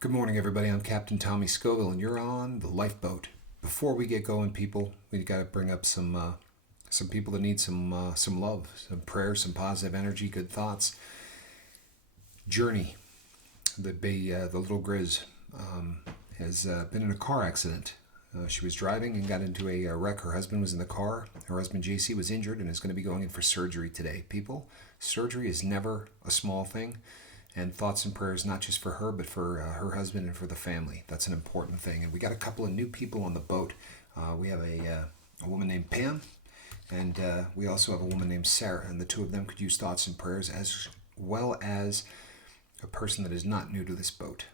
Good morning, everybody. I'm Captain Tommy Scoville, and you're on the lifeboat. Before we get going, people, we got to bring up some people that need some love, some prayers, some positive energy, good thoughts. Journey, the little Grizz, has been in a car accident. She was driving and got into a wreck. Her husband was in the car. Her husband JC was injured and is going to be going in for surgery today. People, surgery is never a small thing. And thoughts and prayers not just for her, but for her husband and for the family. That's an important thing. And we got a couple of new people on the boat. We have a woman named Pam, and we also have a woman named Sarah. And the two of them could use thoughts and prayers, as well as a person that is not new to this boat.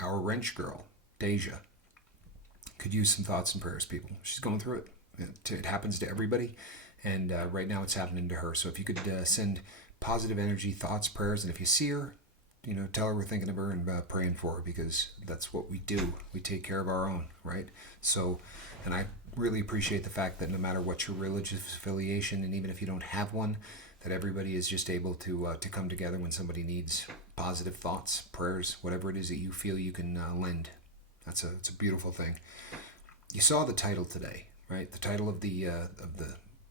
Our wrench girl, Deja, could use some thoughts and prayers, people. She's going through it. It happens to everybody, and right now it's happening to her. So if you could send positive energy, thoughts, prayers, and if you see her, tell her we're thinking of her and praying for her, because that's what we do. We take care of our own, right? So, and I really appreciate the fact that no matter what your religious affiliation, and even if you don't have one, that everybody is just able to come together when somebody needs positive thoughts, prayers, whatever it is that you feel you can lend. It's a beautiful thing. You saw the title today, right? The title of the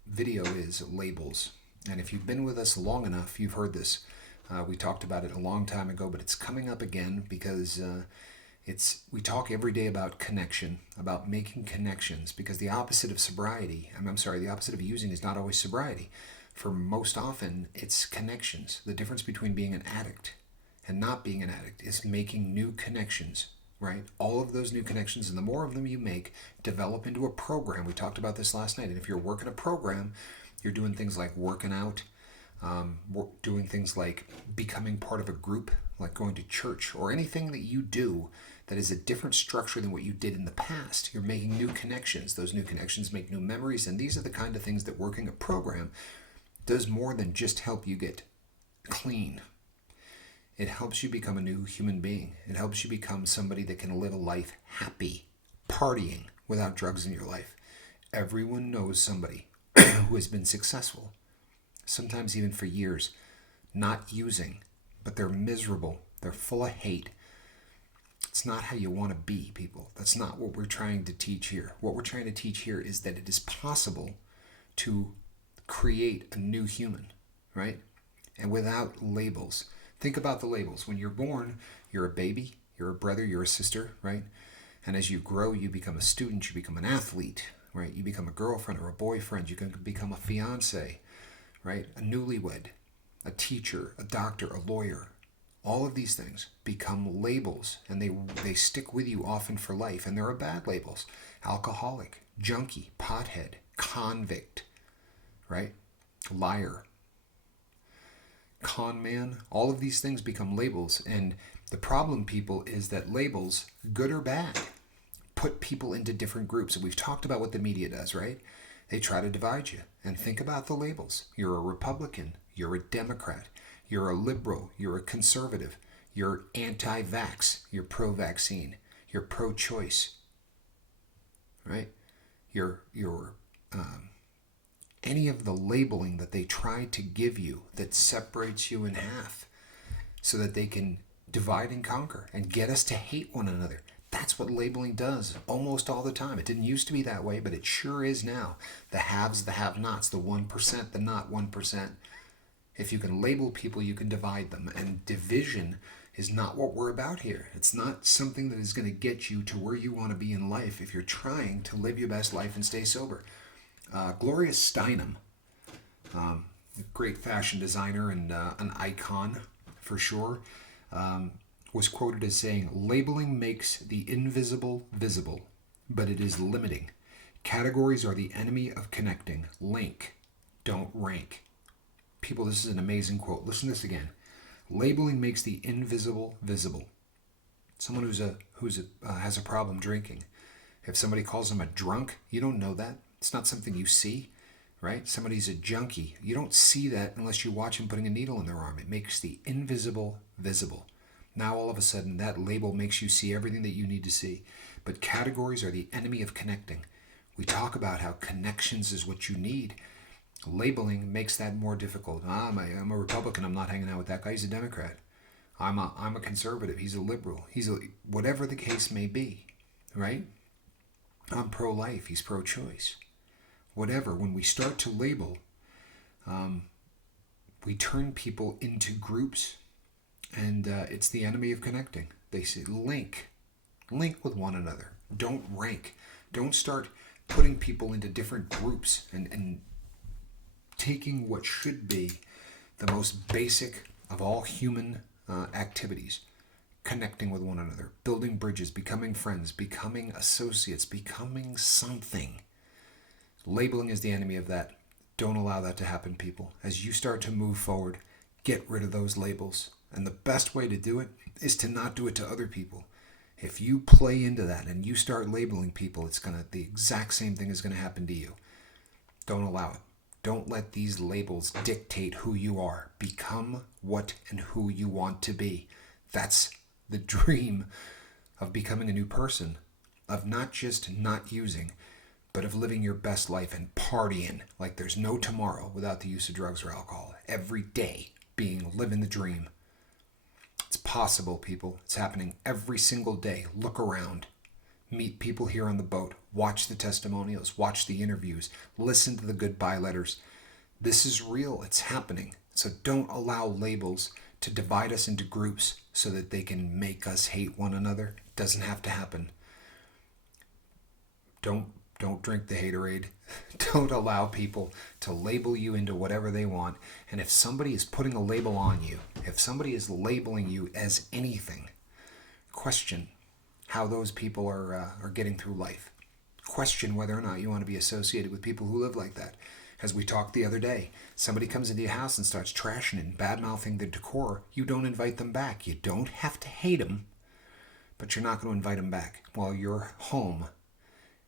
video is Labels. And if you've been with us long enough, you've heard this. We talked about it a long time ago, but it's coming up again because we talk every day about connection, about making connections, because the opposite of sobriety, the opposite of using is not always sobriety. For most often, it's connections. The difference between being an addict and not being an addict is making new connections, right? All of those new connections, and the more of them you make, develop into a program. We talked about this last night. And if you're working a program, you're doing things like working out, doing things like becoming part of a group, like going to church, or anything that you do that is a different structure than what you did in the past. You're making new connections. Those new connections make new memories, and these are the kind of things that working a program does more than just help you get clean. It helps you become a new human being. It helps you become somebody that can live a life happy, partying without drugs in your life. Everyone knows somebody who has been successful, sometimes even for years, not using, but they're miserable. They're full of hate. It's not how you want to be, people. That's not what we're trying to teach here. What we're trying to teach here is that it is possible to create a new human, right? And without labels. Think about the labels. When you're born, you're a baby, you're a brother, you're a sister, right? And as you grow, you become a student, you become an athlete, right? You become a girlfriend or a boyfriend. You can become a fiance, right? A newlywed, a teacher, a doctor, a lawyer. All of these things become labels, and they stick with you often for life. And there are bad labels: alcoholic, junkie, pothead, convict, right? Liar, con man. All of these things become labels. And the problem, people, is that labels, good or bad, put people into different groups. And we've talked about what the media does, right? They try to divide you. And think about the labels. You're a Republican. You're a Democrat. You're a liberal. You're a conservative. You're anti-vax. You're pro-vaccine. You're pro-choice, right? You're any of the labeling that they try to give you that separates you in half so that they can divide and conquer and get us to hate one another. That's what labeling does almost all the time. It didn't used to be that way, but it sure is now. The haves, the have-nots, the 1%, the not 1%. If you can label people, you can divide them. And division is not what we're about here. It's not something that is going to get you to where you want to be in life if you're trying to live your best life and stay sober. Gloria Steinem, a great fashion designer and an icon for sure, was quoted as saying, "Labeling makes the invisible visible, but it is limiting. Categories are the enemy of connecting. Link, don't rank." People, this is an amazing quote. Listen to this again. Labeling makes the invisible visible. Someone has a problem drinking. If somebody calls them a drunk, you don't know that. It's not something you see, right? Somebody's a junkie. You don't see that unless you watch them putting a needle in their arm. It makes the invisible visible. Now all of a sudden that label makes you see everything that you need to see. But categories are the enemy of connecting. We talk about how connections is what you need. Labeling makes that more difficult. I'm a Republican. I'm not hanging out with that guy. He's a Democrat. I'm a conservative. He's a liberal. Whatever the case may be, right? I'm pro-life. He's pro-choice. Whatever. When we start to label, we turn people into groups, and it's the enemy of connecting. They say link with one another. Don't rank. Don't start putting people into different groups and taking what should be the most basic of all human activities, connecting with one another, building bridges, becoming friends, becoming associates, becoming something. Labeling is the enemy of that. Don't allow that to happen, people. As you start to move forward, get rid of those labels. And the best way to do it is to not do it to other people. If you play into that and you start labeling people, the exact same thing is going to happen to you. Don't allow it. Don't let these labels dictate who you are. Become what and who you want to be. That's the dream of becoming a new person, of not just not using, but of living your best life and partying like there's no tomorrow without the use of drugs or alcohol. Every day living the dream. It's possible, people. It's happening every single day. Look around. Meet people here on the boat. Watch the testimonials. Watch the interviews. Listen to the goodbye letters. This is real. It's happening. So don't allow labels to divide us into groups so that they can make us hate one another. It doesn't have to happen. Don't drink the haterade. Don't allow people to label you into whatever they want. And if somebody is putting a label on you, if somebody is labeling you as anything, question how those people are getting through life. Question whether or not you want to be associated with people who live like that. As we talked the other day, somebody comes into your house and starts trashing and bad-mouthing the decor. You don't invite them back. You don't have to hate them, but you're not going to invite them back. While your home,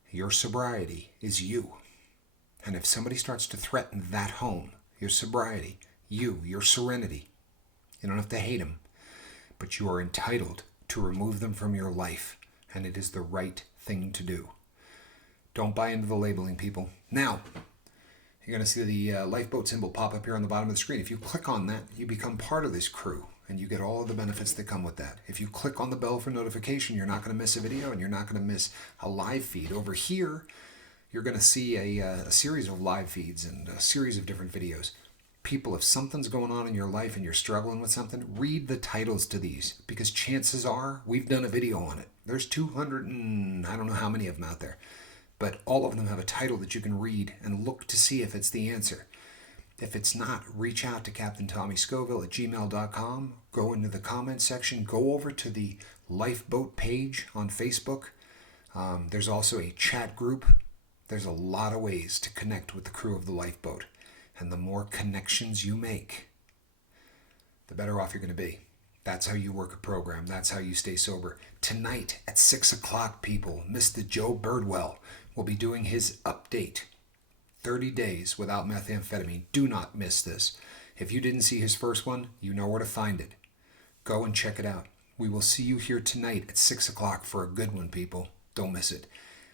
your sobriety is you. And if somebody starts to threaten that home, your sobriety, your serenity, you don't have to hate them, but you are entitled to remove them from your life, and it is the right thing to do. Don't buy into the labeling, people. Now, you're going to see the lifeboat symbol pop up here on the bottom of the screen. If you click on that, you become part of this crew, and you get all of the benefits that come with that. If you click on the bell for notification, you're not going to miss a video, and you're not going to miss a live feed. Over here, you're going to see a series of live feeds and a series of different videos. People, if something's going on in your life and you're struggling with something, read the titles to these, because chances are we've done a video on it. There's 200 and I don't know how many of them out there, but all of them have a title that you can read and look to see if it's the answer. If it's not, reach out to CaptainTommyScoville@gmail.com. Go into the comment section. Go over to the Lifeboat page on Facebook. There's also a chat group. There's a lot of ways to connect with the crew of the Lifeboat. And the more connections you make, the better off you're going to be. That's how you work a program. That's how you stay sober. Tonight at 6 o'clock, people, Mr. Joe Birdwell will be doing his update. 30 days without methamphetamine. Do not miss this. If you didn't see his first one, you know where to find it. Go and check it out. We will see you here tonight at 6 o'clock for a good one, people. Don't miss it.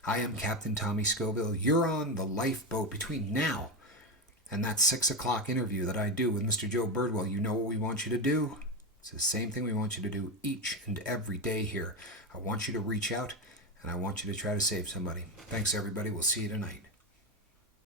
I am Captain Tommy Scoville. You're on the Lifeboat. Between now and that 6 o'clock interview that I do with Mr. Joe Birdwell, you know what we want you to do? It's the same thing we want you to do each and every day here. I want you to reach out, and I want you to try to save somebody. Thanks, everybody. We'll see you tonight.